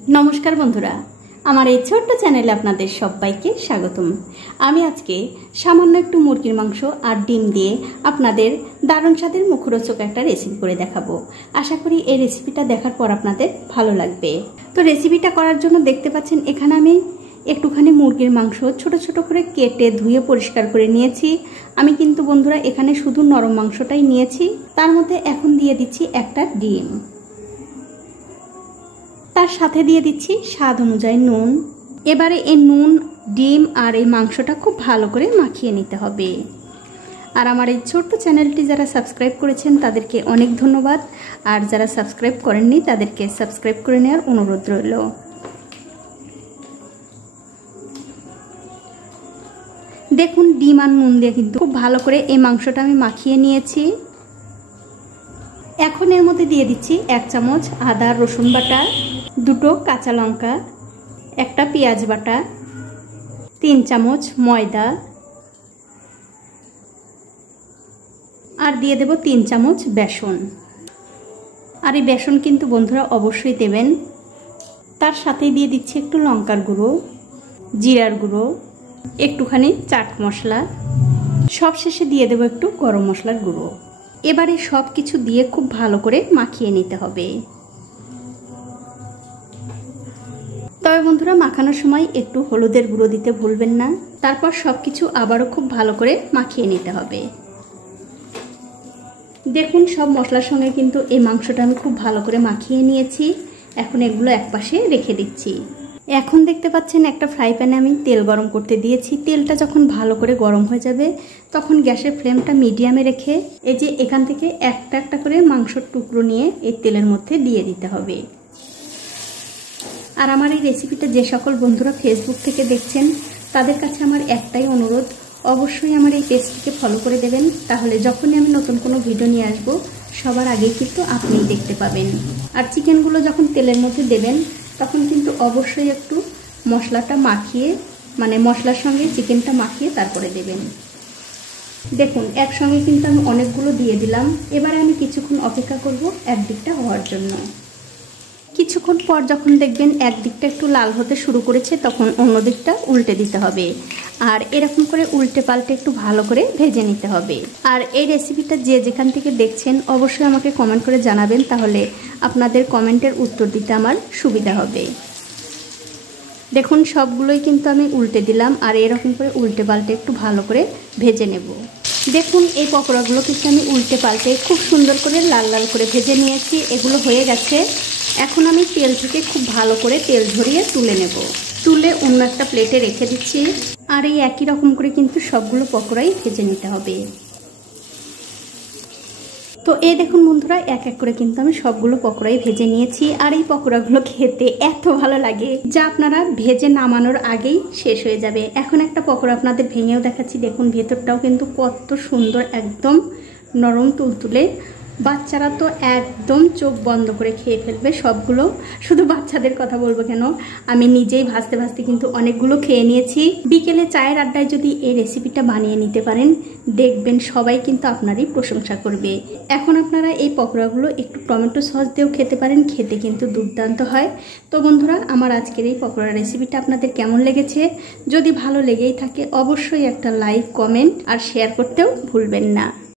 नमस्कार बंधुरा आमार এই ছোট্ট চ্যানেলে আপনাদের সবাইকে স্বাগতম। আমি আজকে সামান্য একটু মুরগির মাংস আর ডিম দিয়ে আপনাদের দারুণ স্বাদের মুখরোচক একটা রেসিপি করে দেখাবো। আশা করি এই রেসিপিটা দেখার পর আপনাদের ভালো লাগবে। তো রেসিপিটা করার জন্য দেখতে পাচ্ছেন এখানে আমি একটুখানি মুরগির মাংস ছোট ছোট করে কেটে ধুয়ে পরিষ্কার করে নিয়েছি। আমি কিন্তু বন্ধুরা এখানে শুধু নরম মাংসটাই নিয়েছি। তার মধ্যে এখন দিয়ে দিচ্ছি একটা ডিম, তার সাথে দিয়ে দিচ্ছি স্বাদ অনুযায়ী নুন। এবারে এই নুন, ডিম আর এই মাংসটা খুব ভালো করে মাখিয়ে নিতে হবে। আর আমার এই ছোট্ট চ্যানেলটি যারা সাবস্ক্রাইব করেছেন তাদেরকে অনেক ধন্যবাদ, আর যারা সাবস্ক্রাইব করেননি তাদেরকে সাবস্ক্রাইব করে নেওয়ার অনুরোধ রইল। দেখুন ডিম আর নুন দিয়ে কিন্তু খুব ভালো করে এই মাংসটা আমি মাখিয়ে নিয়েছি। এখন এর মধ্যে দিয়ে দিচ্ছি 1 চামচ আদা রসুন বাটা, 2টো কাঁচা লঙ্কা, একটা পেঁয়াজ বাটা, 3 চামচ ময়দা আর দিয়ে দেব 3 চামচ বেসন। আর এই বেসন কিন্তু বন্ধুরা অবশ্যই দেবেন। তার সাথে দিয়ে দিচ্ছি একটু লঙ্কার গুঁড়ো, জিরার গুঁড়ো, একটুখানি চাট মশলা, সবশেষে দিয়ে দেব একটু গরম মশলার গুঁড়ো। এবারে সব কিছু দিয়ে খুব ভালো করে মাখিয়ে নিতে হবে। তবে বন্ধুরা মাখানোর সময় একটু হলুদের গুঁড়ো দিতে ভুলবেন না। তারপর সবকিছু আবারও খুব ভালো করে মাখিয়ে নিতে হবে। দেখুন সব মশলার সঙ্গে কিন্তু এই মাংসটা আমি খুব ভালো করে মাখিয়ে নিয়েছি। এখন এগুলো একপাশে রেখে দিচ্ছি। এখন দেখতে পাচ্ছেন একটা ফ্রাই প্যানে আমি তেল গরম করতে দিয়েছি। তেলটা যখন ভালো করে গরম হয়ে যাবে তখন গ্যাসের ফ্লেমটা মিডিয়ামে রেখে এই যে এখান থেকে একটা একটা করে মাংসের টুকরো নিয়ে এই তেলের মধ্যে দিয়ে দিতে হবে। আর আমার এই রেসিপিটা যে সকল বন্ধুরা ফেসবুক থেকে দেখছেন তাদের কাছে আমার একটাই অনুরোধ, অবশ্যই আমার এই পেজটিকে ফলো করে দেবেন। তাহলে যখনই আমি নতুন কোনো ভিডিও নিয়ে আসব সবার আগে কিন্তু আপনিই দেখতে পাবেন। আর চিকেনগুলো যখন তেলের মধ্যে দেবেন তখন কিন্তু অবশ্যই একটু মশলাটা মাখিয়ে, মানে মশলার সঙ্গে চিকেনটা মাখিয়ে তারপরে দেবেন। দেখুন একসঙ্গে কিন্তু আমি অনেকগুলো দিয়ে দিলাম। এবারে আমি কিছুক্ষণ অপেক্ষা করব একদিকটা হওয়ার জন্য। কিছুক্ষণ পর যখন দেখবেন একদিকটা একটু লাল হতে শুরু করেছে তখন অন্য দিকটা উল্টে দিতে হবে। আর এরকম করে উল্টে পাল্টে একটু ভালো করে ভেজে নিতে হবে। আর এই রেসিপিটা যে যেখান থেকে দেখছেন অবশ্যই আমাকে কমেন্ট করে জানাবেন, তাহলে আপনাদের কমেন্টের উত্তর দিতে আমার সুবিধা হবে। দেখুন সবগুলোই কিন্তু আমি উল্টে দিলাম। আর এরকম করে উল্টে পাল্টে একটু ভালো করে ভেজে নেব। দেখুন এই পকোড়াগুলো কিন্তু আমি উল্টে পাল্টে খুব সুন্দর করে লাল লাল করে ভেজে নিয়েছি। এগুলো হয়ে গেছে। এখন আমি তেল থেকে খুব ভালো করে তেল ঝরিয়ে তুলে নেব। তুলে অন্য একটা প্লেটে রেখে দিচ্ছি। আর এই একই রকম করে কিন্তু সবগুলো পকোড়াই ভেজে নিতে হবে। তো এই দেখুন বন্ধুরা এক এক করে কিন্তু আমি সবগুলো পকোড়াই ভেজে নিয়েছি। আর এই পকোড়াগুলো খেতে এত ভালো লাগে যা আপনারা ভেজে নামানোর আগেই শেষ হয়ে যাবে। এখন একটা পকোড়া আপনাদের ভেঙেও দেখাচ্ছি। দেখুন ভেতরটাও কিন্তু কত সুন্দর, একদম নরম তুলতুলে। বাচ্চারা তো একদম চোখ বন্ধ করে খেয়ে ফেলবে সবগুলো। শুধু বাচ্চাদের কথা বলবো কেন, আমি নিজেই ভাজতে ভাজতে কিন্তু অনেকগুলো খেয়ে নিয়েছি। বিকেলে চায়ের আড্ডায় যদি এই রেসিপিটা বানিয়ে নিতে পারেন দেখবেন সবাই কিন্তু আপনারই প্রশংসা করবে। এখন আপনারা এই পকোড়াগুলো একটু টমেটো সস দিয়েও খেতে পারেন, খেতে কিন্তু দুর্দান্ত হয়। তো বন্ধুরা আমার আজকের এই পকোড়া রেসিপিটা আপনাদের কেমন লেগেছে? যদি ভালো লেগেই থাকে অবশ্যই একটা লাইক, কমেন্ট আর শেয়ার করতেও ভুলবেন না।